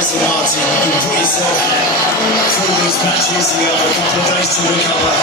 Amazing, Martin. You put yourself through these matches. You have a couple of days to recover.